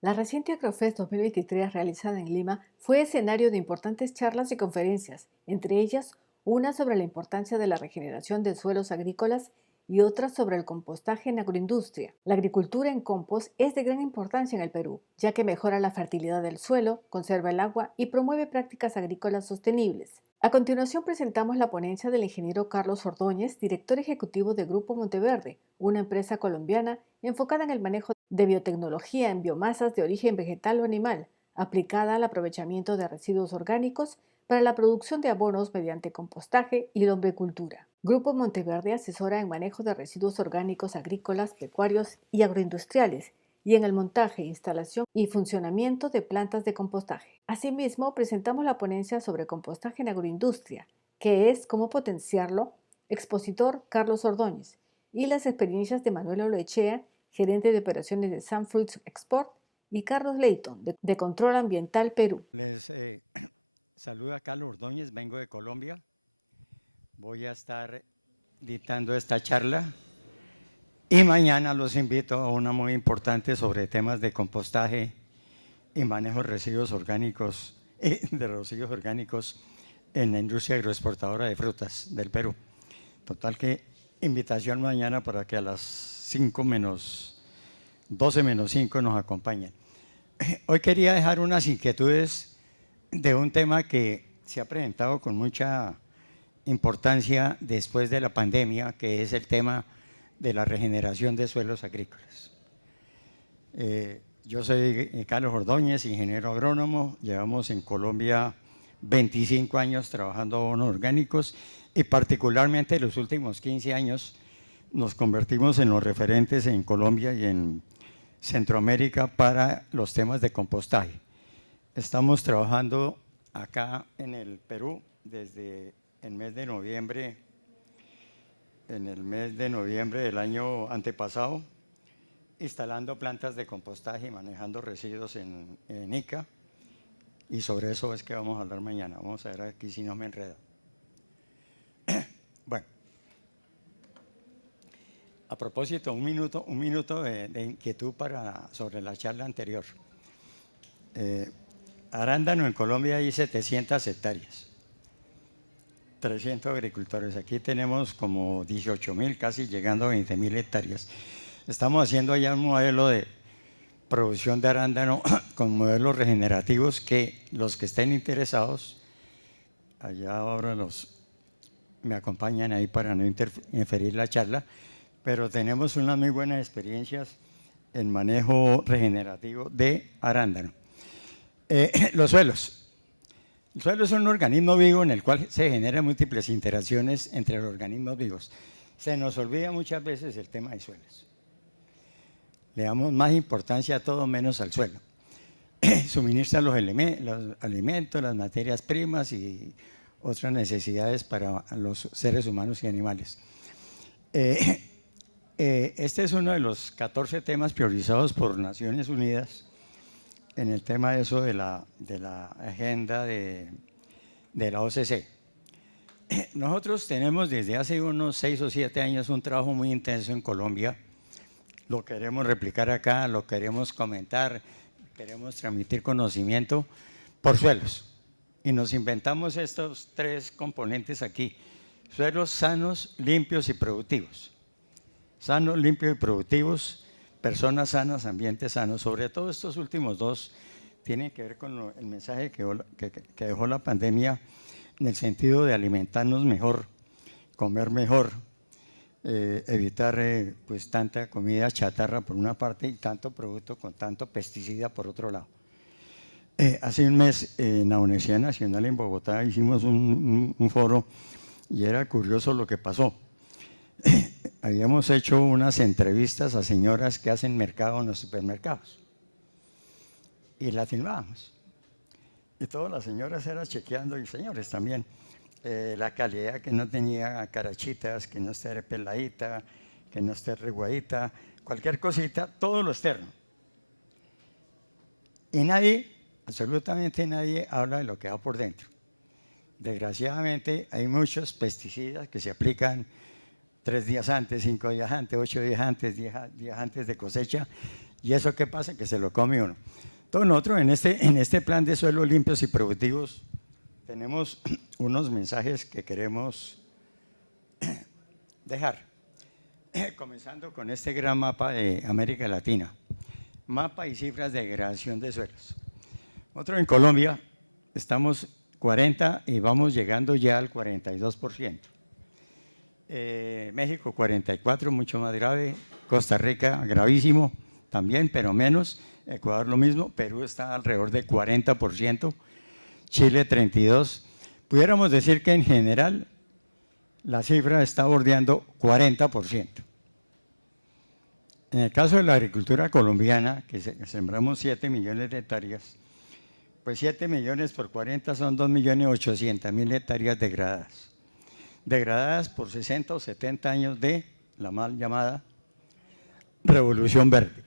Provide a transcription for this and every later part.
La reciente Agrofest 2023 realizada en Lima fue escenario de importantes charlas y conferencias, entre ellas una sobre la importancia de la regeneración de suelos agrícolas y otra sobre el compostaje en agroindustria. La agricultura en compost es de gran importancia en el Perú, ya que mejora la fertilidad del suelo, conserva el agua y promueve prácticas agrícolas sostenibles. A continuación presentamos la ponencia del ingeniero Carlos Ordóñez, director ejecutivo de Grupo Monteverde, una empresa colombiana enfocada en el manejo de biotecnología en biomasas de origen vegetal o animal, aplicada al aprovechamiento de residuos orgánicos para la producción de abonos mediante compostaje y lombricultura. Grupo Monteverde asesora en manejo de residuos orgánicos agrícolas, pecuarios y agroindustriales y en el montaje, instalación y funcionamiento de plantas de compostaje. Asimismo, presentamos la ponencia sobre compostaje en agroindustria, que es cómo potenciarlo, expositor Carlos Ordóñez, y las experiencias de Manuel Oloechea, gerente de operaciones de Sunfruits Export, y Carlos Leighton, de Control Ambiental Perú. Les saluda Carlos Ordóñez, vengo de Colombia. Voy a estar dictando esta charla y mañana los invito a una muy importante sobre temas de compostaje y manejo de residuos orgánicos, en la industria agroexportadora de frutas del Perú. Total que invitación mañana para que a las 12 menos 5 nos acompañen. Hoy quería dejar unas inquietudes de un tema que se ha presentado con mucha importancia después de la pandemia, que es el tema de la regeneración de suelos agrícolas. Yo soy Carlos Ordóñez, ingeniero agrónomo. Llevamos en Colombia 25 años trabajando abonos orgánicos y particularmente los últimos 15 años nos convertimos en los referentes en Colombia y en Centroamérica para los temas de compostaje. Estamos trabajando acá en el Perú desde el mes de noviembre, del año antepasado, instalando plantas de compostaje y manejando residuos en Ica, y sobre eso es que vamos a hablar mañana. Vamos a ver aquí si no me enredo. Bueno, a propósito, un minuto de inquietud sobre la charla anterior. Arándano en Colombia hay 700 hectáreas, 300 agricultores. Aquí tenemos como 18.000, casi llegando a 20.000 hectáreas. Estamos haciendo allá un modelo de producción de arándano con modelos regenerativos que los que estén interesados, allá ahora me acompañan ahí para no interferir la charla, pero tenemos unas muy buenas experiencias en manejo regenerativo de arándano. Los suelos. El suelo es un organismo vivo en el cual se generan múltiples interacciones entre los organismos vivos. Se nos olvida muchas veces el tema de suelos. Le damos más importancia a todo menos al suelo. Suministra los alimentos, las materias primas y otras necesidades para los seres humanos y animales. Este es uno de los 14 temas priorizados por Naciones Unidas en el tema de eso de la agenda de la OCC. Nosotros tenemos desde hace unos 6 o 7 años un trabajo muy intenso en Colombia. Lo queremos replicar acá, lo queremos comentar, queremos transmitir conocimiento por suelos. Y nos inventamos estos 3 componentes aquí: suelos sanos, limpios y productivos. Sanos, limpios y productivos, personas sanas, ambientes sanos. Sobre todo estos últimos 2 tienen que ver con el mensaje que dejó la pandemia, en el sentido de alimentarnos mejor, comer mejor, evitar pues tanta comida chatarra por una parte y tanto producto con tanto pesticida por otro lado. Hace un mes en la Universidad Nacional en Bogotá hicimos un foro y era curioso lo que pasó. Habíamos hecho unas entrevistas a señoras que hacen mercado en los supermercados y las filmábamos. Y todas las señoras eran chequeando, y señores también, la calidad, que no tenía carachitas, que no esté peladita, que no esté reguadita, cualquier cosita, todo lo externo. Y nadie, absolutamente nadie, habla de lo que va por dentro. Desgraciadamente hay muchos pesticidas que se aplican 3 días antes, 5 días antes, 8 días antes, 10 días antes de cosecha, ¿Y eso qué pasa? Que se lo come uno. Entonces nosotros en este plan de suelos limpios y productivos tenemos unos mensajes que queremos dejar. Comenzando con este gran mapa de América Latina. Mapa y cifras de degradación de suelos. Nosotros en Colombia estamos 40 y vamos llegando ya al 42%. México 44, mucho más grave. Costa Rica gravísimo también, pero menos. Ecuador lo mismo. Perú está alrededor de 40%. Chile 32%. Pudiéramos decir que en general la cifra está bordeando 40%. En el caso de la agricultura colombiana, que sembramos 7 millones de hectáreas, pues 7 millones por 40 son 2.800.000 hectáreas degradadas. Degradadas por 60 o 70 años de la mal llamada Revolución Verde,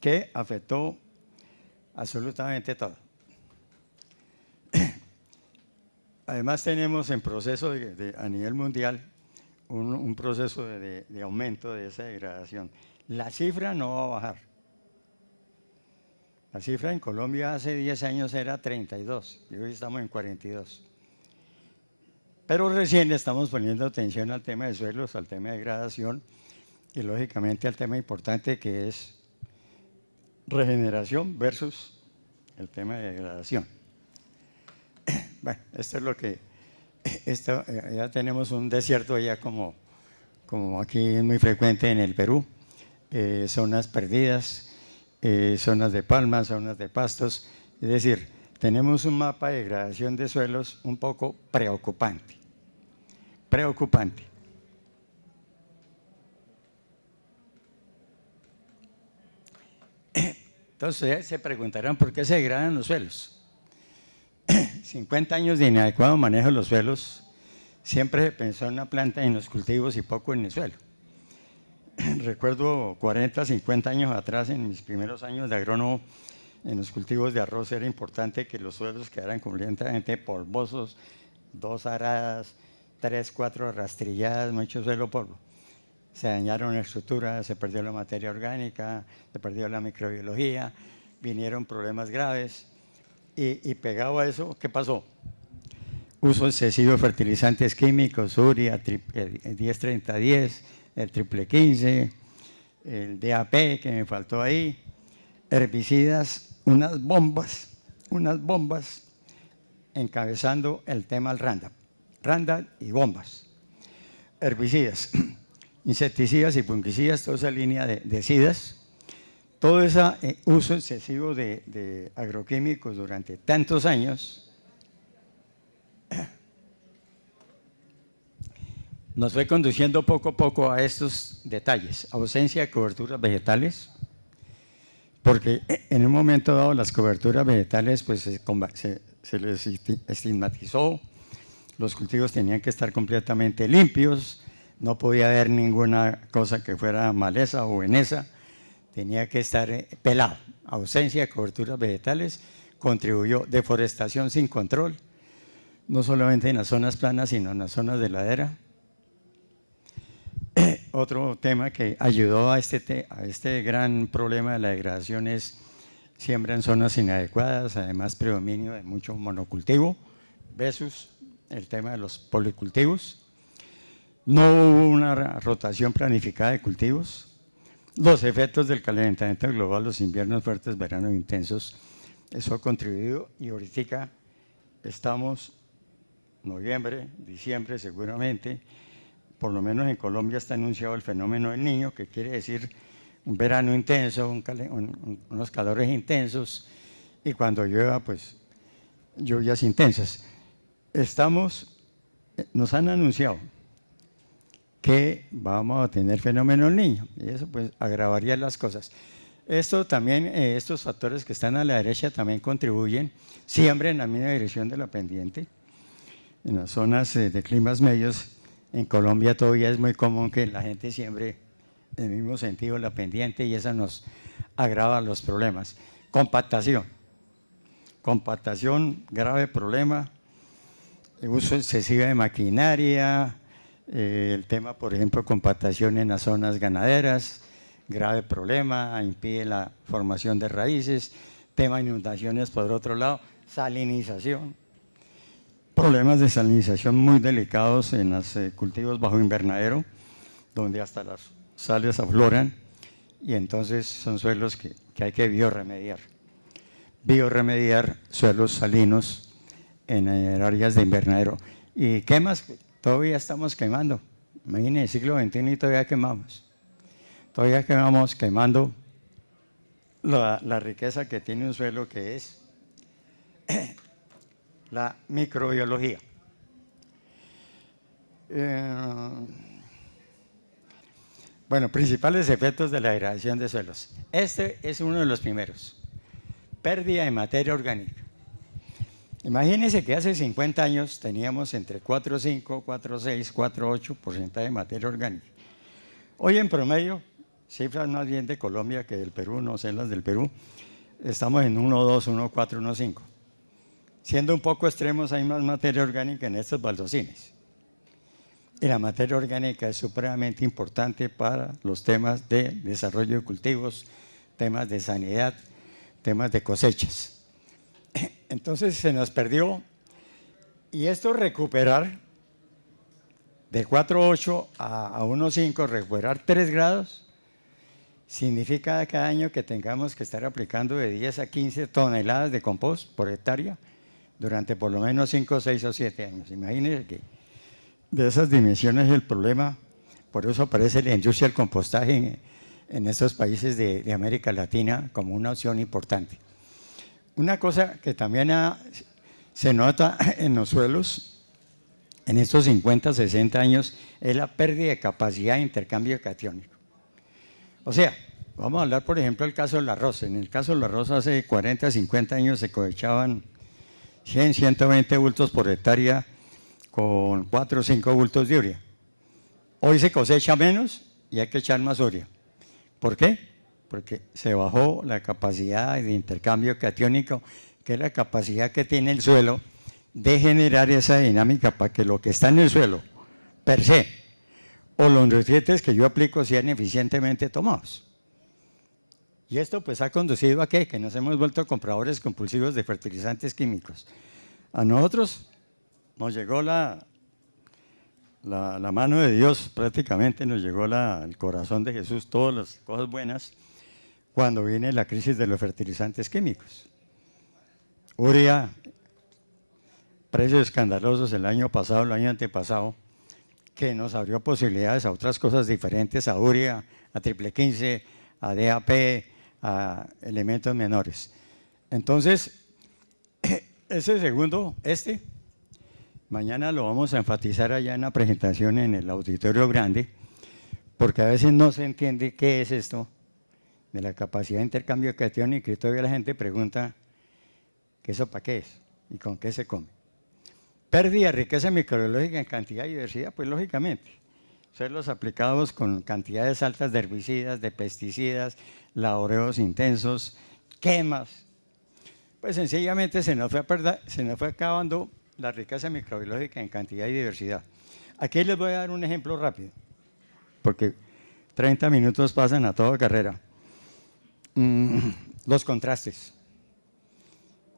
que afectó absolutamente todo. Además tenemos en proceso a nivel mundial un proceso de aumento de esa degradación. La cifra no va a bajar. La cifra en Colombia hace 10 años era 32 y hoy estamos en 42. Pero recién le estamos poniendo atención al tema de suelos, al tema de degradación y lógicamente al tema importante que es regeneración versus el tema de degradación. Bueno, esto es lo que, ya tenemos un desierto ya como aquí es muy frecuente en el Perú, zonas perdidas, zonas de palmas, zonas de pastos, es decir, tenemos un mapa de degradación de suelos un poco preocupante. Entonces se preguntarán por qué se degradan los suelos. 50 años de inadecuado manejo de los suelos, siempre se pensó en una planta en los cultivos y poco en el suelo. Recuerdo 40, 50 años atrás, en mis primeros años de agrónomo, en los cultivos de arroz era importante que los suelos quedaran completamente polvosos, 2 aradas, 3, 4 rastrilladas, mucho suelo polvo. Se dañaron estructuras, se perdió la materia orgánica, se perdió la microbiología, vinieron problemas graves y pegado a eso, ¿qué pasó? Uso excesivo de fertilizantes químicos, urea, 10-30-10, el triple 15, el DAP que me faltó ahí, herbicidas, unas bombas encabezando el tema del Roundup y bombas. Herbicidas, insecticidas y fungicidas, toda esa línea de SIDAS, todo ese uso excesivo de agroquímicos durante tantos años nos fue conduciendo poco a poco a estos detalles, ausencia de coberturas vegetales, porque en un momento dado las coberturas vegetales pues se les estigmatizó, los cultivos tenían que estar completamente limpios, no podía haber ninguna cosa que fuera maleza o veneza, tenía que estar pelado. Ausencia de coberturas vegetales contribuyó, deforestación sin control, no solamente en las zonas planas, sino en las zonas de ladera. Otro tema que ayudó a este gran problema de la degradación es siembra en zonas inadecuadas, además predominio de mucho monocultivo versus el tema de los policultivos. No hubo una rotación planificada de cultivos. Los efectos del calentamiento global, los inviernos fuertes, veranos intensos, eso ha contribuido y ahorita estamos noviembre, diciembre seguramente, por lo menos en Colombia está anunciado el fenómeno del Niño, que quiere decir un verano intenso, unos calores intensos, y cuando llueva, pues lluvias intensas. Nos han anunciado que vamos a tener fenómeno del Niño, y eso pues agravaría las cosas. Esto también, estos factores que están a la derecha también contribuyen, siempre en la misma dirección de la pendiente, en las zonas de climas medios. En Colombia todavía es muy común que la gente siembre en el mismo sentido la pendiente y eso nos agrava los problemas. Compactación, grave problema, el uso excesivo de maquinaria, el tema, por ejemplo, compactación en las zonas ganaderas, grave problema, impide la formación de raíces, tema inundaciones por otro lado, salinización, problemas de salinización muy delicados en los cultivos bajo invernadero, donde hasta las sales afloran, y entonces son suelos que hay que biorremediar. Biorremediar suelos salinos en áreas de invernadero. ¿Y quemas? Todavía estamos quemando. Imagínense, el siglo XXI y todavía quemamos. Todavía quemando la riqueza que tiene un suelo, que es la microbiología. Bueno, principales efectos de la degradación de suelos. Este es uno de los primeros. Pérdida de materia orgánica. Imagínense que hace 50 años teníamos entre 4,5, 4,6, 4,8% de materia orgánica. Hoy en promedio, cifras más bien de Colombia que del Perú, no sé las del Perú, estamos en 1,2, 1,4, 1,5. Siendo un poco extremos, hay más materia orgánica en estos baldocines. Y la materia orgánica es supremamente importante para los temas de desarrollo de cultivos, temas de sanidad, temas de cosechas. Entonces se nos perdió, y esto recuperar de 4,8 a 1,5, recuperar 3 grados, significa cada año que tengamos que estar aplicando de 10 a 15 toneladas de compost por hectárea durante por lo menos 5, 6 o 7 años. Imagínense que de esas dimensiones el problema. Por eso aparece la industria del compostaje en estos países de América Latina como una opción importante. Una cosa que también se nota en los suelos en estos 50, 60 años es la pérdida de capacidad de intercambio catiónico. O sea, vamos a hablar por ejemplo del caso del arroz. En el caso del arroz hace 40, 50 años se cosechaban 100, 120 bultos por hectárea con 4 o 5 bultos de urea. Hoy se cosecha menos y hay que echar más urea. ¿Por qué? Porque se bajó la capacidad de intercambio catiónico, que es la capacidad que tiene el suelo de generar esa dinámica para que lo que está en el suelo, per se, o los nutrientes que yo aplico sean eficientemente tomados. Y esto pues ha conducido a ¿qué? Que nos hemos vuelto compradores compulsivos de fertilizantes químicos. A nosotros nos llegó la mano de Dios, prácticamente nos llegó el corazón de Jesús, todas las cosas buenas, cuando viene la crisis de los fertilizantes químicos. Urea, precios escandalosos el año pasado, el año antepasado, que nos abrió posibilidades a otras cosas diferentes, a urea, a triple 15, a DAP, a elementos menores. Entonces, ese segundo, mañana lo vamos a enfatizar allá en la presentación en el auditorio grande, porque a veces no se entiende qué es esto de la capacidad de intercambio catiónico y todavía la gente pregunta ¿que eso para qué es? ¿Y con qué se come? Pérdida de riqueza microbiológica en cantidad y diversidad, pues lógicamente. Suelos aplicados con cantidades altas de herbicidas, de pesticidas, laboreos intensos, quemas. Pues sencillamente se nos fue acabando la riqueza microbiológica en cantidad y diversidad. Aquí les voy a dar un ejemplo rápido, porque 30 minutos pasan a toda carrera. Los contrastes.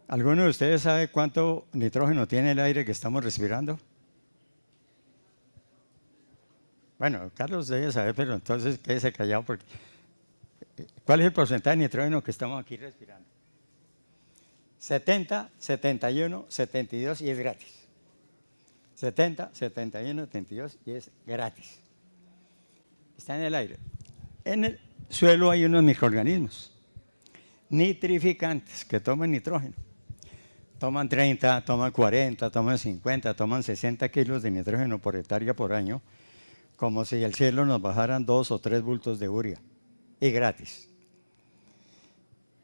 ¿Alguno de ustedes sabe cuánto nitrógeno tiene el aire que estamos respirando? Bueno, Carlos debe saber, pero entonces quédese callado, porque ¿cuál es el porcentaje de nitrógeno que estamos aquí respirando? 70, 71, 72 y es gratis. 70, 71, 72 y es gratis. Está en el aire. En el suelo hay unos microorganismos nitrificantes que toman nitrógeno. Toman 30, toman 40, toman 50, toman 60 kilos de nitrógeno por hectárea por año, como si del cielo nos bajaran 2 o 3 bultos de urea, y gratis.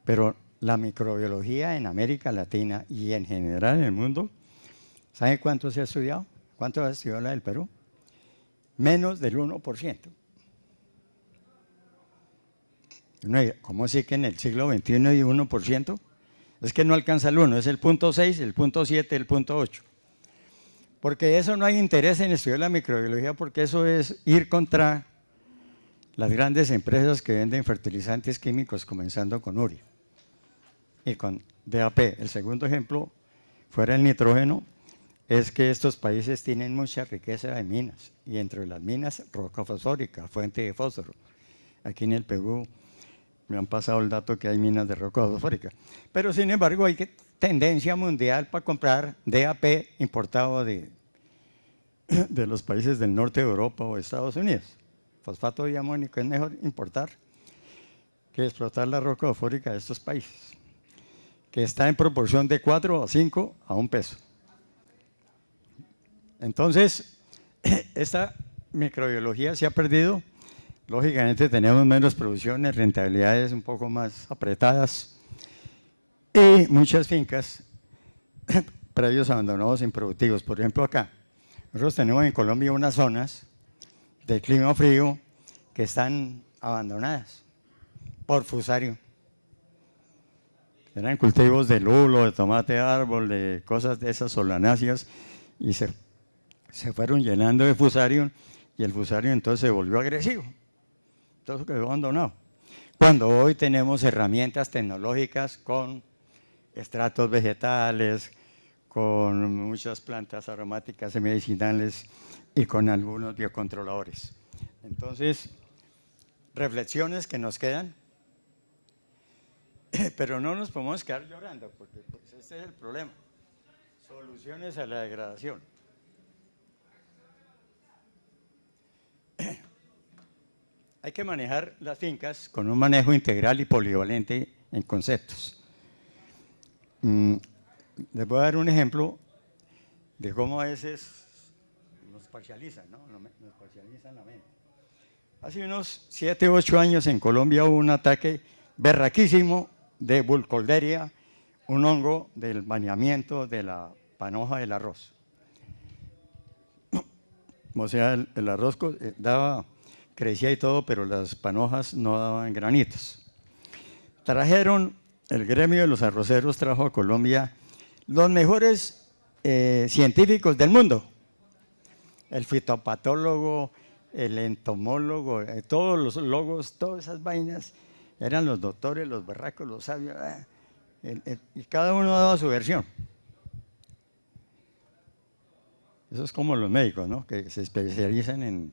Pero la microbiología en América Latina y en general en el mundo, ¿sabe cuánto se ha estudiado? ¿Cuánto ha estudiado la del Perú? Menos del 1%. ¿Cómo así que en el siglo XXI hay 1%? Es que no alcanza el 1, es el 0.6, el 0.7, el 0.8. Porque eso no hay interés en estudiar la microbiología, porque eso es ir contra las grandes empresas que venden fertilizantes químicos, comenzando con urea y con DAP. El segundo ejemplo, fuera el nitrógeno, es que estos países tienen mucha riqueza de minas, y entre las minas, roca fosfórica, fuente de fósforo. Aquí en el Perú me han pasado el dato que hay minas de roca fosfórica. Pero sin embargo hay tendencia mundial para comprar DAP importado de los países del norte de Europa o Estados Unidos. Fosfato diamónico es mejor importar que explotar la roca fosfórica de estos países, que está en proporción de 4 a 5 a 1 peso. Entonces, esta microbiología se ha perdido. Lógicamente tenemos menos producciones, rentabilidades un poco más apretadas y muchas fincas, predios abandonados improductivos. Por ejemplo, acá, nosotros tenemos en Colombia unas zonas de clima frío que están abandonadas por fusario. Eran cultivos de lulo, de tomate de árbol, de cosas de esas solanáceas, y se fueron llenando de fusario, y el fusario entonces se volvió agresivo. Todo quedó abandonado. Cuando hoy tenemos herramientas tecnológicas con extractos vegetales, con muchas plantas aromáticas y medicinales y con algunos biocontroladores. Entonces, reflexiones que nos quedan, pero no nos podemos quedar llorando, porque pues, este es el problema. Soluciones a la degradación. Hay que manejar las fincas con un manejo integral y polivalente en conceptos. Les voy a dar un ejemplo de cómo a veces nos parcializan, ¿no? Nos parcializan la mente. Hace unos 7 u 8 años en Colombia hubo un ataque berraquísimo de Burkholderia, un hongo del bañamiento de la panoja del arroz. O sea, el arroz crecía y todo, pero las panojas no daban granitos. El gremio de los arroceros trajo a Colombia los mejores científicos del mundo. El fitopatólogo, el entomólogo, todos los logos, todas esas vainas, eran los doctores, los berracos, los sabios, y cada uno daba su versión. Eso es como los médicos, ¿no? Que se especializan en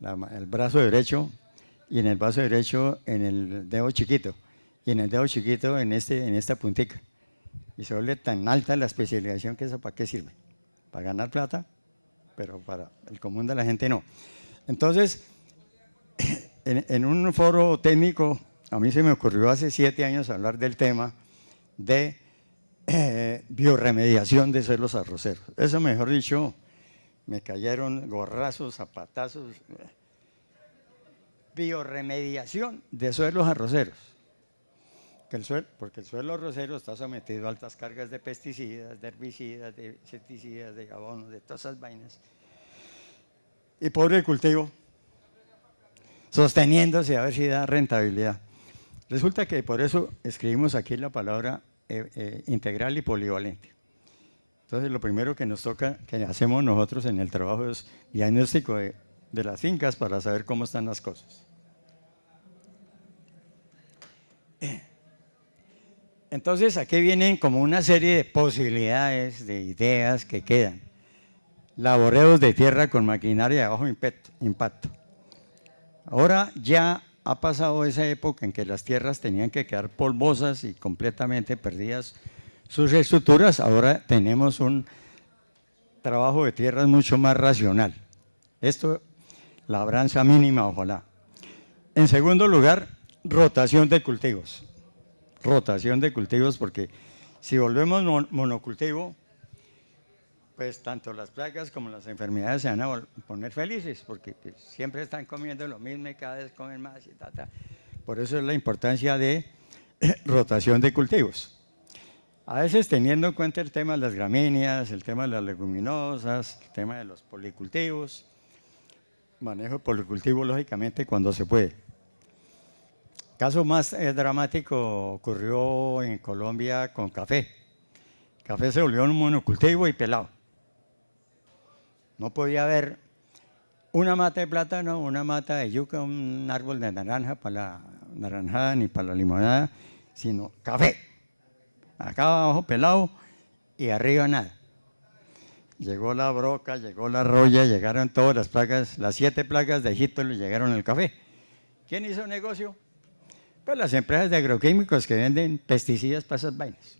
el brazo derecho, y en el brazo derecho en el dedo chiquito, y en el dedo chiquito en esta puntica. Y se vuelve tan alta la especialización que eso ¿para qué sirve? Para ganar plata, pero para el común de la gente no. Entonces, en un foro técnico, a mí se me ocurrió hace 7 años hablar del tema de biorremediación de suelos arroceros. Eso, mejor dicho, me cayeron gorrazos, zapatazos. Biorremediación de suelos arroceros. Porque el suelo arrocero está sometido a altas cargas de pesticidas, de herbicidas, de insecticidas, de abonos, de todas esas vainas. Y pobre el cultivo, sosteniéndose a ver si da rentabilidad. Resulta que por eso escribimos aquí la palabra integral y polivalente. Entonces, lo primero que nos toca, que hacemos nosotros en el trabajo, es diagnóstico de las fincas para saber cómo están las cosas. Entonces, aquí vienen como una serie de posibilidades, de ideas que quedan. Laboreos de tierra con maquinaria de bajo impacto. Ahora ya ha pasado esa época en que las tierras tenían que quedar polvosas y completamente perdidas sus estructuras. Ahora tenemos un trabajo de tierras mucho más racional. Esto, labranza mínima, ojalá. En segundo lugar, rotación de cultivos. Rotación de cultivos, porque si volvemos monocultivo, pues tanto las plagas como las enfermedades se van a poner felices, porque pues, siempre están comiendo lo mismo y cada vez comen más y tal. Por eso es la importancia de rotación de cultivos. A veces teniendo en cuenta el tema de las gramíneas, el tema de las leguminosas, el tema de los policultivos, manejo de policultivo lógicamente cuando se puede. Caso más dramático ocurrió en Colombia con café. Café se volvió un monocultivo y pelado. No podía haber una mata de plátano, una mata de yuca, un árbol de naranja para la naranjada ni para la limonada, sino café. Acá abajo pelado y arriba nada. Llegó la broca, llegó la roya, llegaron todas las plagas, las 7 plagas de Egipto le llegaron al café. ¿Quién hizo negocio? Pues las empresas de agroquímicos que venden pesticidas para esas vainas.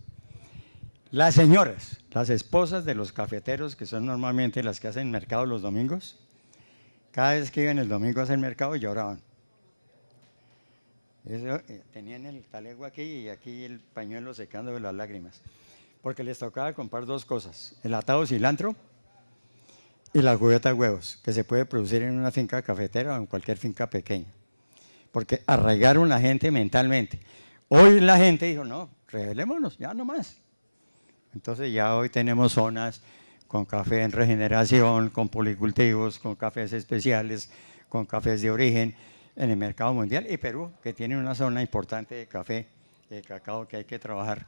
Las señoras, las esposas de los cafeteros, que son normalmente las que hacen mercado los domingos, cada vez que iban el domingo a hacer mercado lloraban. Eso, tenían el talego aquí y aquí el pañuelo secando de las lágrimas. Porque les tocaba comprar 2 cosas, el atado cilantro y la cubeta de huevos, que se puede producir en una finca cafetera o en cualquier finca pequeña. Porque arraigaron la gente mentalmente. Hoy la gente dijo, no, rebelémonos, ya no más. Entonces ya hoy tenemos zonas con café en regeneración, con policultivos, con cafés especiales, con cafés de origen en el mercado mundial. Y Perú, que tiene una zona importante de café, de cacao que hay que trabajar,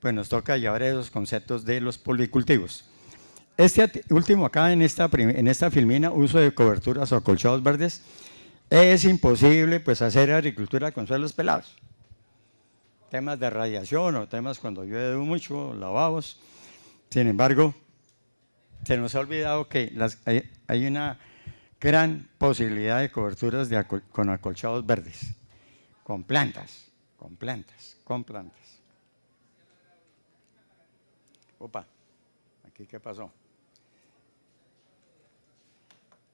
pues nos toca llevar esos conceptos de los policultivos. Este último acá en esta filmina, uso de coberturas o acolchados verdes, es imposible pues hacer agricultura con suelos pelados. Temas de radiación o temas cuando llueve mucho, lavados. Sin embargo, se nos ha olvidado que hay una gran posibilidad de coberturas con acolchados verdes, con plantas. Opa, ¿aquí qué pasó?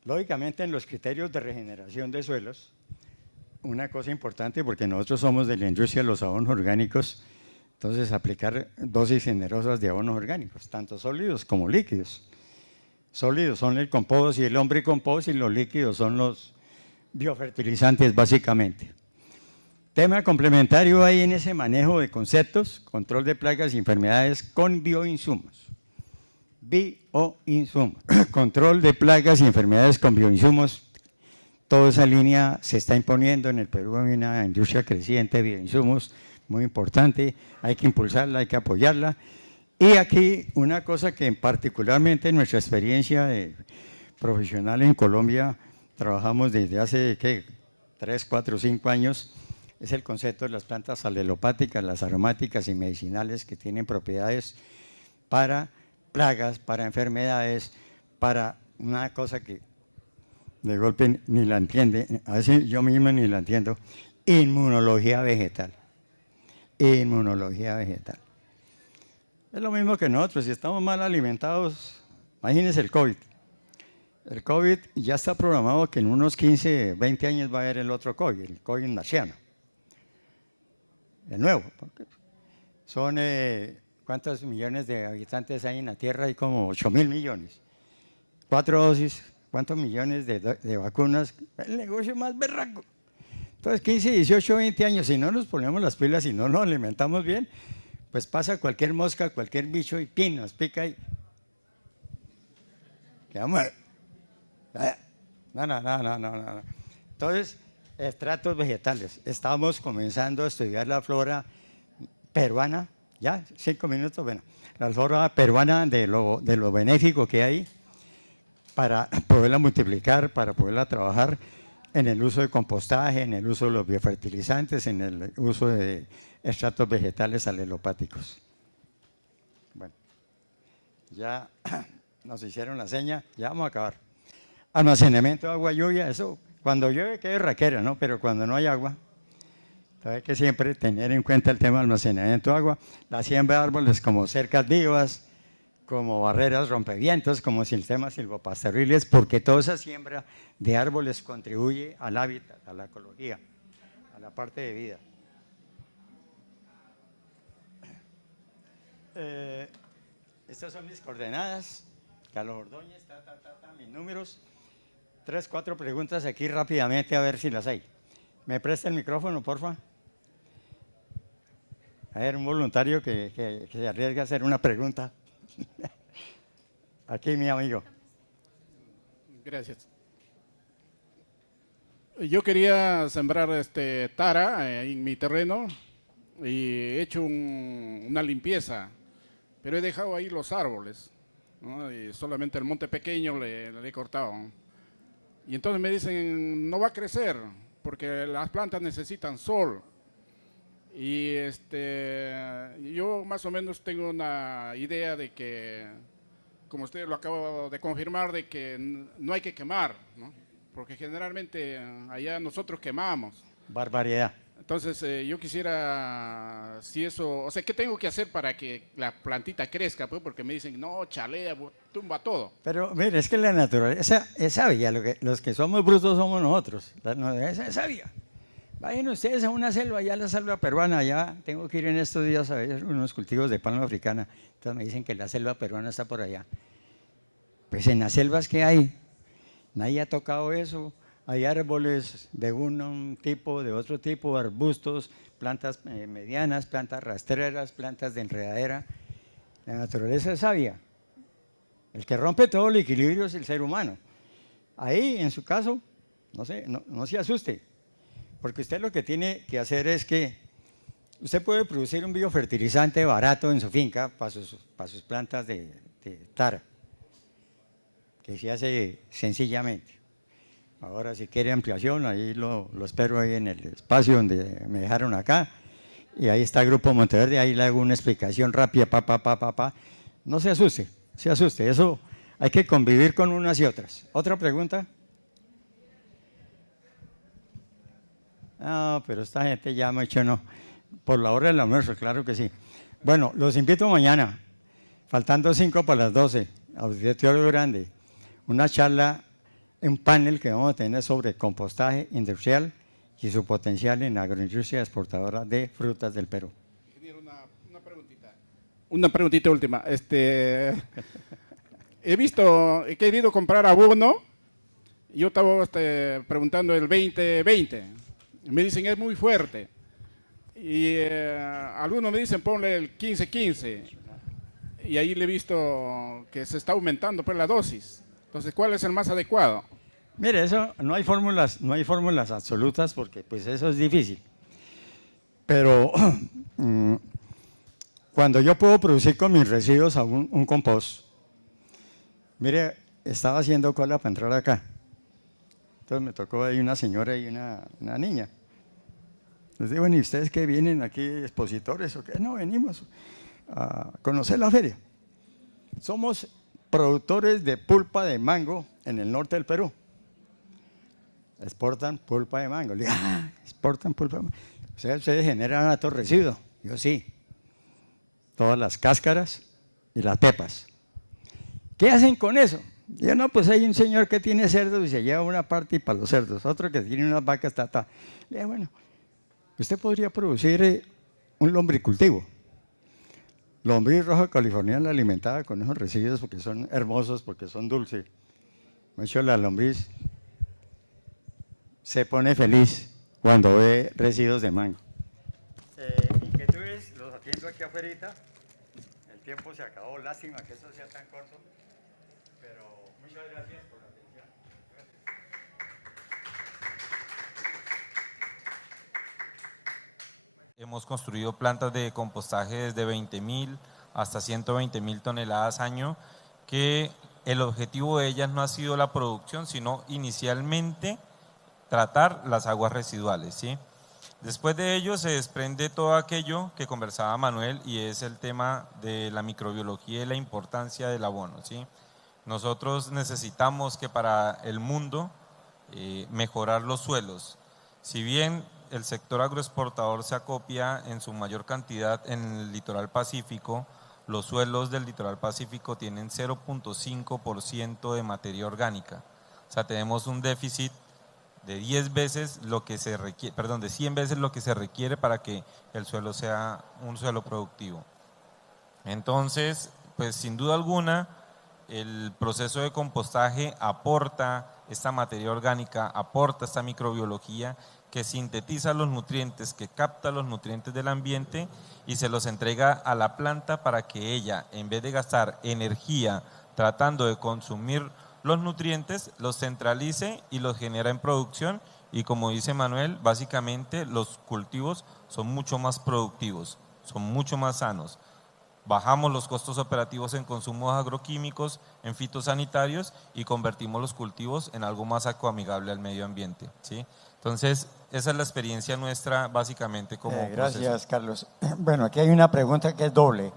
Lógicamente, en los criterios de regeneración de suelos, una cosa importante, porque nosotros somos de la industria de los abonos orgánicos, entonces aplicar dosis generosas de abonos orgánicos, tanto sólidos como líquidos. Sólidos son el compost y el lombricompost y los líquidos son los biofertilizantes básicamente. Tema complementario ahí en ese manejo de conceptos, control de plagas y enfermedades con bioinsumos. Control de plagas y enfermedades con bioinsumos. Toda esa línea se está imponiendo en el Perú, hay una industria creciente de bioinsumos muy importante, hay que impulsarla, hay que apoyarla. Y aquí una cosa que particularmente en nuestra experiencia profesional en Colombia trabajamos desde hace 3, 4, 5 años, es el concepto de las plantas alelopáticas, las aromáticas y medicinales que tienen propiedades para plagas, para enfermedades, para una cosa que de golpe ni la entiende, a veces yo mismo ni la entiendo, inmunología vegetal. Inmunología vegetal. Es lo mismo que nosotros, si estamos mal alimentados, imagínense el COVID. El COVID ya está programado que en unos 15, 20 años va a haber el otro COVID, el COVID marciano. De nuevo, son, ¿cuántos millones de habitantes hay en la Tierra? Hay como 8.000 millones. 4 dosis, ¿cuántos millones de vacunas? El negocio más berraco. Entonces, 15, 18, 20 años, si no nos ponemos las pilas y no nos alimentamos bien, pues pasa cualquier mosca, cualquier bicho y ¡pin! Nos pica y quedamos. No. Entonces, extractos vegetales. Estamos comenzando a estudiar la flora peruana, ya, 5 minutos, bueno, la flora peruana de lo benéfico que hay para poderla multiplicar, para poderla trabajar en el uso de compostaje, en el uso de los biofertilizantes, en el uso de extractos vegetales alelopáticos. Bueno, ya nos hicieron la seña, ya vamos a acabar. Almacenamiento de agua, lluvia, eso cuando llueve queda raquera, ¿no? Pero cuando no hay agua, hay que siempre tener en cuenta el tema del almacenamiento de agua, la siembra de árboles como cercas vivas, como barreras rompevientos, como sistemas silvopastoriles, porque toda esa siembra de árboles contribuye al hábitat, a la ecología, a la parte de vida. Estas son mis coordenadas, Carlos Ordóñez, mis números. 3, 4 preguntas aquí rápidamente a ver si las hay. ¿Me presta el micrófono, porfa? A ver, un voluntario que se arriesga a hacer una pregunta. Aquí mi amigo. Gracias. Yo quería sembrar tara en mi terreno y he hecho una limpieza, pero he dejado ahí los árboles, ¿no? Y solamente el monte pequeño le he cortado. Y entonces me dicen, no va a crecer porque las plantas necesitan sol. Y yo más o menos tengo una idea de que, como usted lo acaba de confirmar, de que no hay que quemar, ¿no? Porque generalmente allá nosotros quemamos. Barbaridad. Entonces yo quisiera, si eso, o sea, ¿qué tengo que hacer para que la plantita crezca? Pues porque me dicen, no, chalea, tumba todo. Pero mire, es que la naturaleza es sabia, los que somos brutos somos nosotros, la naturaleza es sabia. Vayan ustedes a una selva, allá la selva peruana, allá tengo que ir en estos días a ver unos cultivos de palma africana, entonces me dicen que la selva peruana está por allá. Pues en las selvas que hay, nadie ha tocado eso. Hay árboles de un tipo, de otro tipo, arbustos, plantas medianas, plantas rastreras, plantas de enredadera. La naturaleza es sabia. El que rompe todo el equilibrio es el ser humano. Ahí, en su caso, no se asuste, porque usted lo que tiene que hacer es que usted puede producir un biofertilizante barato en su finca para sus plantas de tara, que se hace sencillamente. Ahora, si quiere ampliación, ahí lo espero ahí en el espacio donde me dejaron acá. Y ahí está el Grupo Monteverde, ahí le hago una explicación rápida, No se asuste, eso hay que convivir con unas y otras. ¿Otra pregunta? No, pero esta gente ya me ha hecho no. Por la hora del almuerzo, claro que sí. Bueno, los invito mañana, faltando 5 para las 12, auditorio grande, una charla, un panel que vamos a tener sobre compostaje industrial y su potencial en la agroindustria exportadora de frutas del Perú. Ingeniero, una preguntita. Una preguntita última. He querido comprar abono. Yo estaba preguntando el 2020. Me dicen es muy fuerte. Y algunos me dicen ponle el 15-15. Y ahí le he visto que se está aumentando pues la dosis. Entonces, ¿cuál es el más adecuado? Mire, eso no hay fórmulas absolutas porque pues eso es difícil. Pero cuando yo puedo producir con mis residuos un compost, mire, estaba haciendo cola para entrar acá. Entonces me tocó ahí una señora y una niña. Les digo, ¿y ustedes qué vienen aquí, expositores o qué? No, venimos a conocer la feria. Somos productores de pulpa de mango en el norte del Perú. Exportan pulpa de mango. Le digo, exportan pulpa de mango. Ustedes generan alto residuo. Yo sí. Todas las cáscaras y las pepas. ¿Qué hacen con eso? Yo no, pues hay un señor que tiene cerdos y se lleva una parte y para los cerdos, otro que tiene unas vacas, Le digo, bueno, usted podría producir un lombricultivo. Lombriz roja californiana alimentada con esos residuos porque son hermosos, porque son dulces. De hecho, la lombriz se pone feliz cuando ve residuos de mango. Inquietudes, los atiendo aquí afuera. El tiempo se acabó, lástima que eso sea tan corto, pero muchas gracias por la atención. Hemos construido plantas de compostaje desde 20.000 hasta 120.000 toneladas año, que el objetivo de ellas no ha sido la producción, sino inicialmente tratar las aguas residuales, ¿sí? Después de ello se desprende todo aquello que conversaba Manuel y es el tema de la microbiología y la importancia del abono, ¿sí? Nosotros necesitamos que para el mundo mejorar los suelos. Si bien el sector agroexportador se acopia en su mayor cantidad en el litoral pacífico, los suelos del litoral pacífico tienen 0.5% de materia orgánica. O sea, tenemos un déficit de 10 veces lo que se requiere, perdón, de 100 veces lo que se requiere para que el suelo sea un suelo productivo. Entonces, pues sin duda alguna, el proceso de compostaje aporta esta materia orgánica, aporta esta microbiología que sintetiza los nutrientes, que capta los nutrientes del ambiente y se los entrega a la planta para que ella, en vez de gastar energía tratando de consumir los nutrientes, los centralice y los genera en producción, y como dice Manuel, básicamente los cultivos son mucho más productivos, son mucho más sanos. bajamos los costos operativos en consumos agroquímicos, en fitosanitarios y convertimos los cultivos en algo más ecoamigable al medio ambiente, ¿sí? Entonces, esa es la experiencia nuestra básicamente como gracias, proceso. Carlos. Bueno, aquí hay una pregunta que es doble.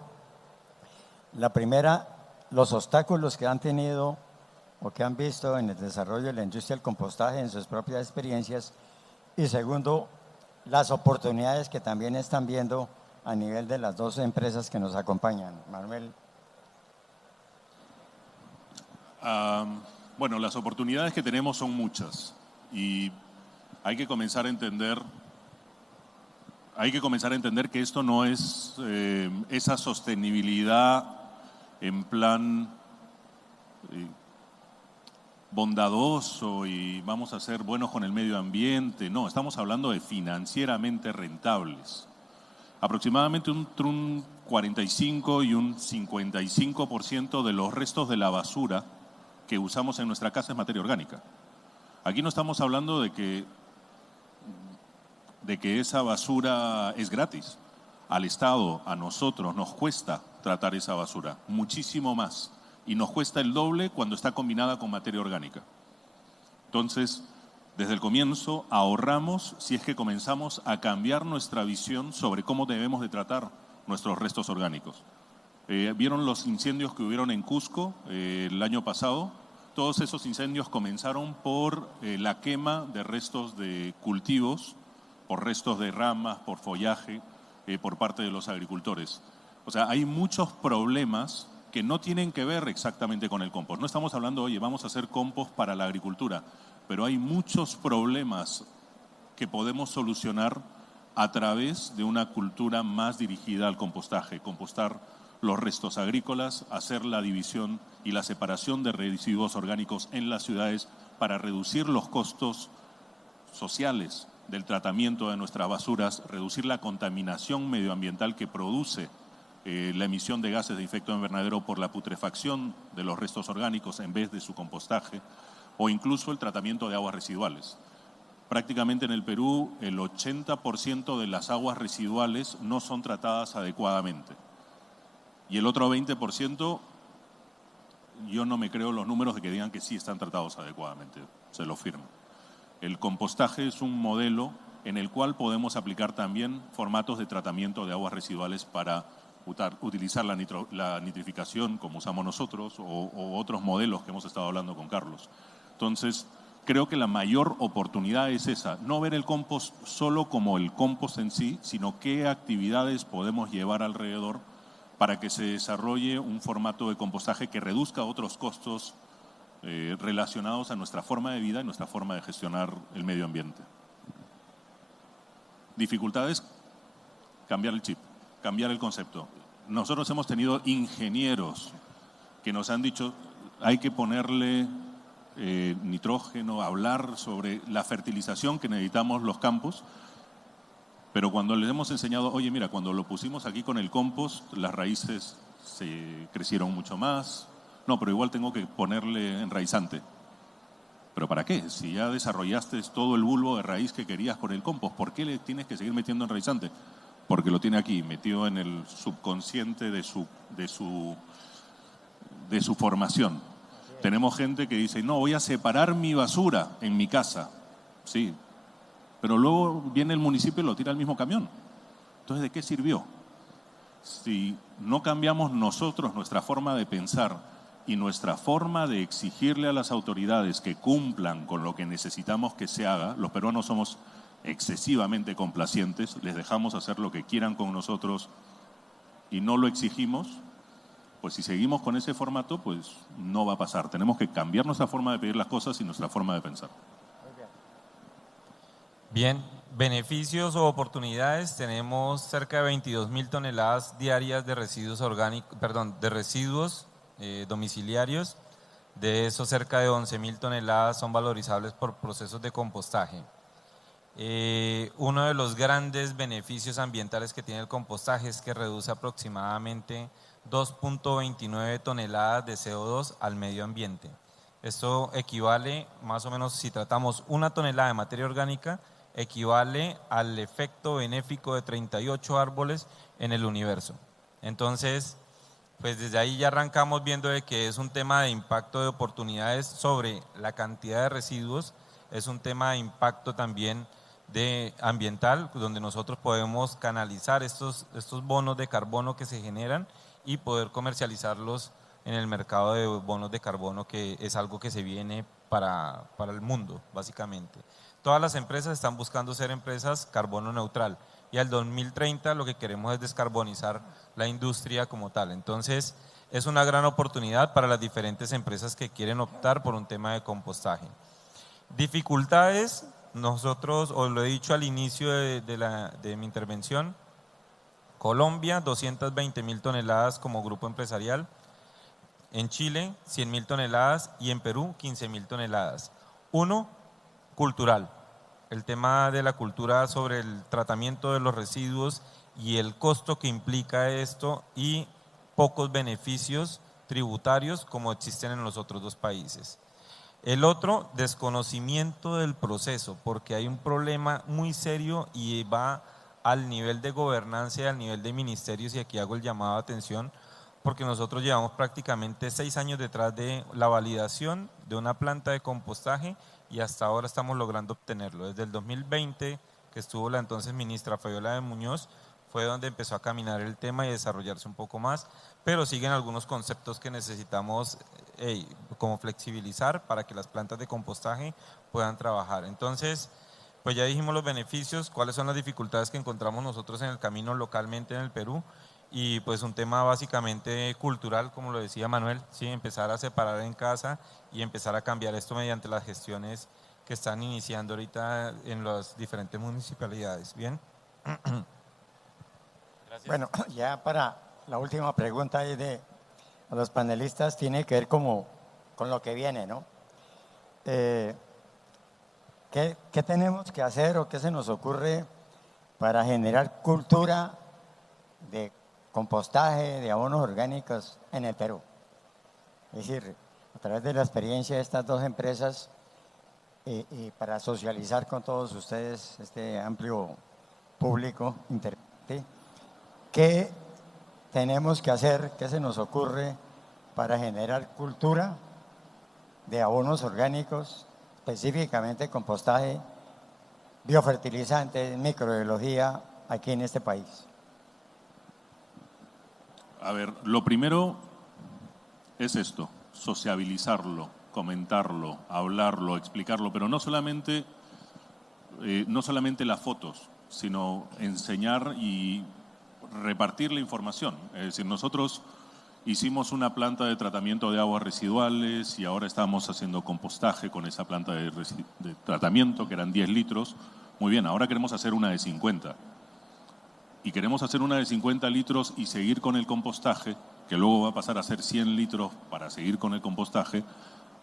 La primera, los obstáculos que han tenido o que han visto en el desarrollo de la industria del compostaje en sus propias experiencias. Y segundo, las oportunidades que también están viendo a nivel de las dos empresas que nos acompañan. Manuel. Bueno, las oportunidades que tenemos son muchas y hay que comenzar a entender que esto no es esa sostenibilidad en plan bondadoso y vamos a ser buenos con el medio ambiente. No, estamos hablando de financieramente rentables. Aproximadamente entre un 45 y un 55% de los restos de la basura que usamos en nuestra casa es materia orgánica. Aquí no estamos hablando de que esa basura es gratis. Al Estado, a nosotros, nos cuesta tratar esa basura, muchísimo más. Y nos cuesta el doble cuando está combinada con materia orgánica. Entonces, desde el comienzo ahorramos si es que comenzamos a cambiar nuestra visión sobre cómo debemos de tratar nuestros restos orgánicos. ¿Vieron los incendios que hubieron en Cusco el año pasado? Todos esos incendios comenzaron por la quema de restos de cultivos, por restos de ramas, por follaje, por parte de los agricultores. O sea, hay muchos problemas que no tienen que ver exactamente con el compost. No estamos hablando, oye, vamos a hacer compost para la agricultura, pero hay muchos problemas que podemos solucionar a través de una cultura más dirigida al compostaje. Compostar los restos agrícolas, hacer la división y la separación de residuos orgánicos en las ciudades para reducir los costos sociales del tratamiento de nuestras basuras, reducir la contaminación medioambiental que produce la emisión de gases de efecto invernadero por la putrefacción de los restos orgánicos en vez de su compostaje, o incluso el tratamiento de aguas residuales. Prácticamente en el Perú el 80% de las aguas residuales no son tratadas adecuadamente. Y el otro 20%, yo no me creo los números de que digan que sí están tratados adecuadamente, se lo firmo. El compostaje es un modelo en el cual podemos aplicar también formatos de tratamiento de aguas residuales para utilizar la nitrificación como usamos nosotros o otros modelos que hemos estado hablando con Carlos. Entonces, creo que la mayor oportunidad es esa, no ver el compost solo como el compost en sí, sino qué actividades podemos llevar alrededor para que se desarrolle un formato de compostaje que reduzca otros costos relacionados a nuestra forma de vida y nuestra forma de gestionar el medio ambiente. Dificultades, cambiar el chip, cambiar el concepto. Nosotros hemos tenido ingenieros que nos han dicho hay que ponerle nitrógeno, hablar sobre la fertilización que necesitamos los campos, pero cuando les hemos enseñado, oye mira, cuando lo pusimos aquí con el compost, las raíces se crecieron mucho más, no, pero igual tengo que ponerle enraizante. ¿Pero para qué? Si ya desarrollaste todo el bulbo de raíz que querías con el compost, ¿por qué le tienes que seguir metiendo enraizante? Porque lo tiene aquí, metido en el subconsciente de su formación. Tenemos gente que dice, no, voy a separar mi basura en mi casa. Sí, pero luego viene el municipio y lo tira al mismo camión. Entonces, ¿de qué sirvió? Si no cambiamos nosotros nuestra forma de pensar y nuestra forma de exigirle a las autoridades que cumplan con lo que necesitamos que se haga, los peruanos somos excesivamente complacientes, les dejamos hacer lo que quieran con nosotros y no lo exigimos, pues si seguimos con ese formato, pues no va a pasar. Tenemos que cambiar nuestra forma de pedir las cosas y nuestra forma de pensar. Bien, beneficios o oportunidades, tenemos cerca de 22.000 toneladas diarias de residuos orgánicos, de residuos domiciliarios. De eso, cerca de 11.000 toneladas son valorizables por procesos de compostaje. Uno de los grandes beneficios ambientales que tiene el compostaje es que reduce aproximadamente 2.29 toneladas de CO2 al medio ambiente. Esto equivale, más o menos, si tratamos 1 tonelada de materia orgánica, equivale al efecto benéfico de 38 árboles en el universo. Entonces, pues desde ahí ya arrancamos viendo de que es un tema de impacto de oportunidades sobre la cantidad de residuos, es un tema de impacto también de ambiental, donde nosotros podemos canalizar estos bonos de carbono que se generan y poder comercializarlos en el mercado de bonos de carbono, que es algo que se viene para el mundo, básicamente. Todas las empresas están buscando ser empresas carbono neutral y al 2030 lo que queremos es descarbonizar la industria como tal. Entonces, es una gran oportunidad para las diferentes empresas que quieren optar por un tema de compostaje. Dificultades, nosotros, os lo he dicho al inicio de mi intervención, Colombia, 220.000 toneladas como grupo empresarial, en Chile, 100.000 toneladas y en Perú, 15.000 toneladas. Uno, cultural. El tema de la cultura sobre el tratamiento de los residuos y el costo que implica esto y pocos beneficios tributarios como existen en los otros dos países. El otro, desconocimiento del proceso, porque hay un problema muy serio y va al nivel de gobernanza y al nivel de ministerios, y aquí hago el llamado de atención, porque nosotros llevamos prácticamente 6 años detrás de la validación de una planta de compostaje y hasta ahora estamos logrando obtenerlo. Desde el 2020, que estuvo la entonces ministra Fabiola de Muñoz, fue donde empezó a caminar el tema y desarrollarse un poco más, pero siguen algunos conceptos que necesitamos como flexibilizar para que las plantas de compostaje puedan trabajar. Entonces, pues ya dijimos los beneficios, cuáles son las dificultades que encontramos nosotros en el camino localmente en el Perú, y pues un tema básicamente cultural, como lo decía Manuel, ¿sí? Empezar a separar en casa y empezar a cambiar esto mediante las gestiones que están iniciando ahorita en las diferentes municipalidades. ¿Bien? Gracias. Bueno, ya para la última pregunta ahí a los panelistas, tiene que ver como con lo que viene, ¿no? ¿Qué tenemos que hacer o qué se nos ocurre para generar cultura de compostaje, de abonos orgánicos en el Perú? Es decir, a través de la experiencia de estas dos empresas y para socializar con todos ustedes, este amplio público interesante, ¿qué tenemos que hacer, qué se nos ocurre para generar cultura de abonos orgánicos, específicamente compostaje, biofertilizantes, microbiología aquí en este país? A ver, lo primero es esto, sociabilizarlo, comentarlo, hablarlo, explicarlo, pero no solamente las fotos, sino enseñar y repartir la información. Es decir, nosotros hicimos una planta de tratamiento de aguas residuales y ahora estamos haciendo compostaje con esa planta de tratamiento, que eran 10 litros. Muy bien, ahora queremos hacer una de 50. Y queremos hacer una de 50 litros y seguir con el compostaje, que luego va a pasar a ser 100 litros para seguir con el compostaje,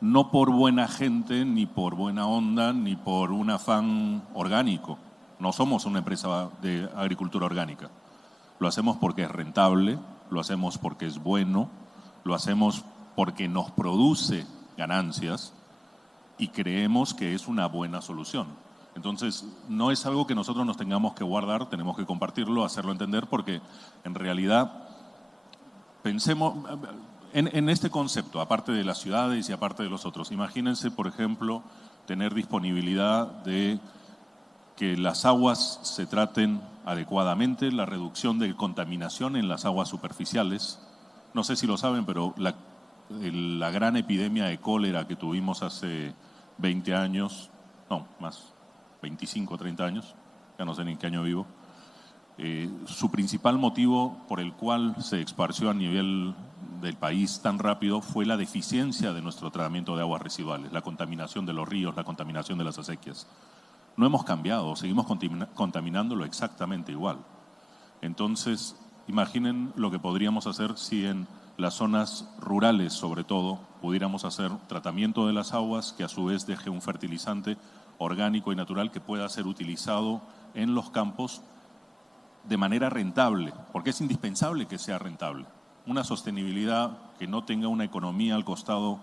no por buena gente, ni por buena onda, ni por un afán orgánico. No somos una empresa de agricultura orgánica. Lo hacemos porque es rentable, lo hacemos porque es bueno, lo hacemos porque nos produce ganancias y creemos que es una buena solución. Entonces, no es algo que nosotros nos tengamos que guardar, tenemos que compartirlo, hacerlo entender, porque en realidad pensemos en este concepto, aparte de las ciudades y aparte de los otros. Imagínense, por ejemplo, tener disponibilidad de que las aguas se traten adecuadamente, la reducción de contaminación en las aguas superficiales. No sé si lo saben, pero la gran epidemia de cólera que tuvimos hace 20 años, no, más, 25 o 30 años, ya no sé ni en qué año vivo, su principal motivo por el cual se esparció a nivel del país tan rápido fue la deficiencia de nuestro tratamiento de aguas residuales, la contaminación de los ríos, la contaminación de las acequias. No hemos cambiado, seguimos contaminándolo exactamente igual. Entonces, imaginen lo que podríamos hacer si en las zonas rurales, sobre todo, pudiéramos hacer tratamiento de las aguas que a su vez deje un fertilizante orgánico y natural que pueda ser utilizado en los campos de manera rentable, porque es indispensable que sea rentable. Una sostenibilidad que no tenga una economía al costado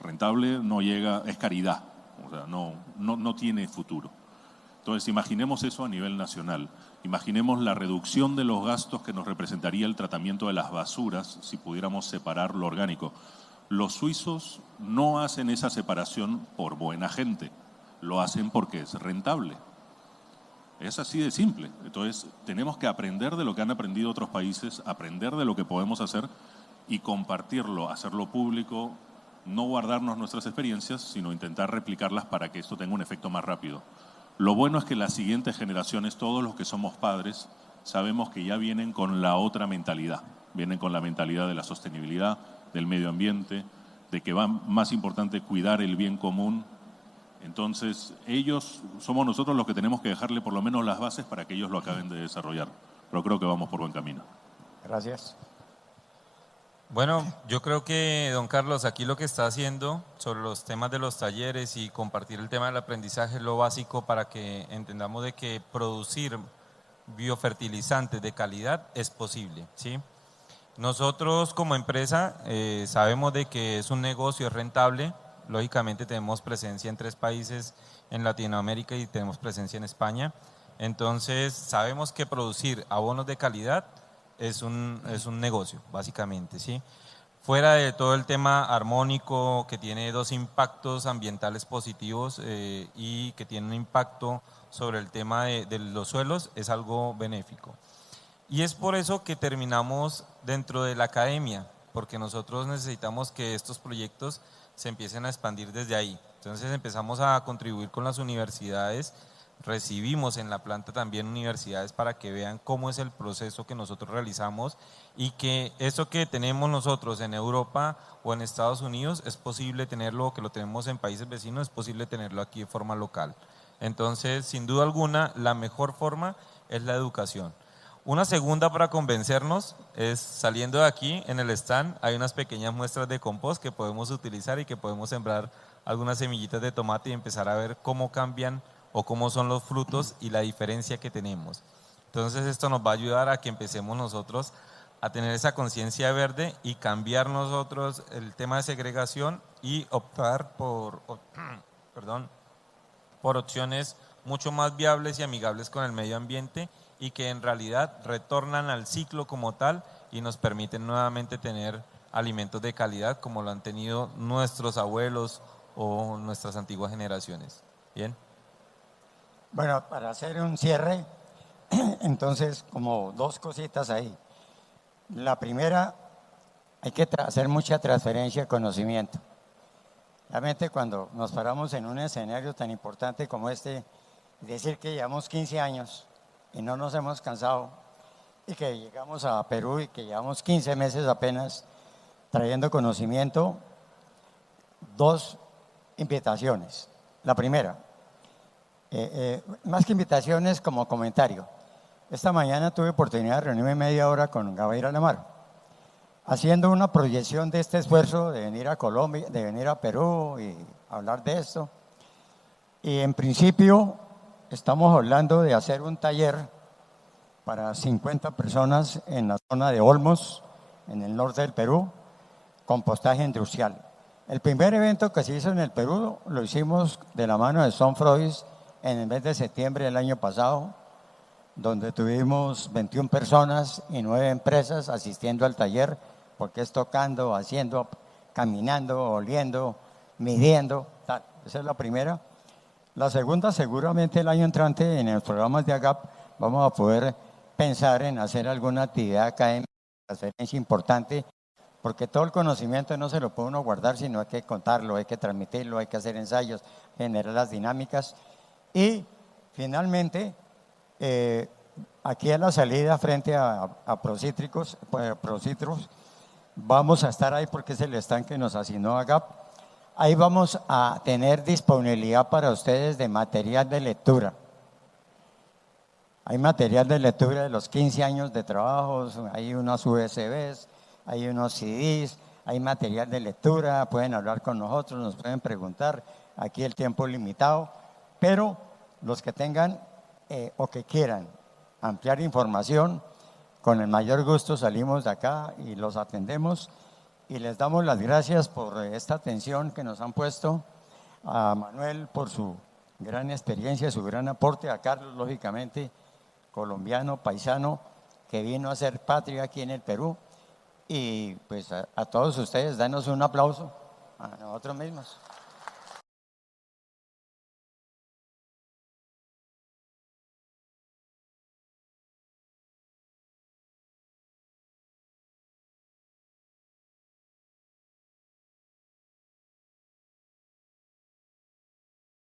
rentable no llega, es caridad, o sea, no tiene futuro. Entonces, imaginemos eso a nivel nacional. Imaginemos la reducción de los gastos que nos representaría el tratamiento de las basuras si pudiéramos separar lo orgánico. Los suizos no hacen esa separación por buena gente, lo hacen porque es rentable. Es así de simple. Entonces, tenemos que aprender de lo que han aprendido otros países, aprender de lo que podemos hacer y compartirlo, hacerlo público, no guardarnos nuestras experiencias, sino intentar replicarlas para que esto tenga un efecto más rápido. Lo bueno es que las siguientes generaciones, todos los que somos padres, sabemos que ya vienen con la otra mentalidad. Vienen con la mentalidad de la sostenibilidad, del medio ambiente, de que va más importante cuidar el bien común. Entonces, somos nosotros los que tenemos que dejarle por lo menos las bases para que ellos lo acaben de desarrollar. Pero creo que vamos por buen camino. Gracias. Bueno, yo creo que, don Carlos, aquí lo que está haciendo sobre los temas de los talleres y compartir el tema del aprendizaje es lo básico para que entendamos de que producir biofertilizantes de calidad es posible, ¿sí? Nosotros como empresa sabemos de que es un negocio, es rentable. Lógicamente tenemos presencia en 3 países en Latinoamérica y tenemos presencia en España. Entonces sabemos que producir abonos de calidad es un negocio, básicamente, ¿sí? Fuera de todo el tema armónico, que tiene 2 impactos ambientales positivos y que tiene un impacto sobre el tema de los suelos, es algo benéfico. Y es por eso que terminamos dentro de la academia, porque nosotros necesitamos que estos proyectos se empiecen a expandir desde ahí. Entonces empezamos a contribuir con las universidades, recibimos en la planta también universidades para que vean cómo es el proceso que nosotros realizamos y que eso que tenemos nosotros en Europa o en Estados Unidos es posible tenerlo, que lo tenemos en países vecinos, es posible tenerlo aquí de forma local. Entonces, sin duda alguna, la mejor forma es la educación. Una segunda para convencernos es saliendo de aquí en el stand hay unas pequeñas muestras de compost que podemos utilizar y que podemos sembrar algunas semillitas de tomate y empezar a ver cómo cambian o cómo son los frutos y la diferencia que tenemos. Entonces esto nos va a ayudar a que empecemos nosotros a tener esa conciencia verde y cambiar nosotros el tema de segregación y optar por opciones mucho más viables y amigables con el medio ambiente y que en realidad retornan al ciclo como tal y nos permiten nuevamente tener alimentos de calidad como lo han tenido nuestros abuelos o nuestras antiguas generaciones. ¿Bien? Bueno, para hacer un cierre, entonces, como 2 cositas ahí. La primera, hay que hacer mucha transferencia de conocimiento. Realmente cuando nos paramos en un escenario tan importante como este, decir que llevamos 15 años y no nos hemos cansado y que llegamos a Perú y que llevamos 15 meses apenas trayendo conocimiento, 2 invitaciones. La primera, más que invitaciones, como comentario. Esta mañana tuve oportunidad de reunirme media hora con Gabriel Alamar, haciendo una proyección de este esfuerzo de venir a Colombia, de venir a Perú y hablar de esto. Y en principio estamos hablando de hacer un taller para 50 personas en la zona de Olmos, en el norte del Perú, compostaje industrial. El primer evento que se hizo en el Perú lo hicimos de la mano de Son Freud en el mes de septiembre del año pasado, donde tuvimos 21 personas y 9 empresas asistiendo al taller, porque es tocando, haciendo, caminando, oliendo, midiendo, tal. Esa es la primera. La segunda, seguramente el año entrante en los programas de AGAP vamos a poder pensar en hacer alguna actividad académica, transferencia importante, porque todo el conocimiento no se lo puede uno guardar, sino hay que contarlo, hay que transmitirlo, hay que hacer ensayos, generar las dinámicas. Y finalmente, aquí a la salida frente a Procítricos, vamos a estar ahí porque es el stand que nos asignó AGAP. Ahí vamos a tener disponibilidad para ustedes de material de lectura. Hay material de lectura de los 15 años de trabajos, hay unos USBs, hay unos CDs, hay material de lectura, pueden hablar con nosotros, nos pueden preguntar, aquí el tiempo es limitado, pero los que tengan o que quieran ampliar información, con el mayor gusto salimos de acá y los atendemos y les damos las gracias por esta atención que nos han puesto, a Manuel por su gran experiencia, su gran aporte, a Carlos lógicamente colombiano, paisano, que vino a ser patria aquí en el Perú. Y pues a todos ustedes, danos un aplauso a nosotros mismos.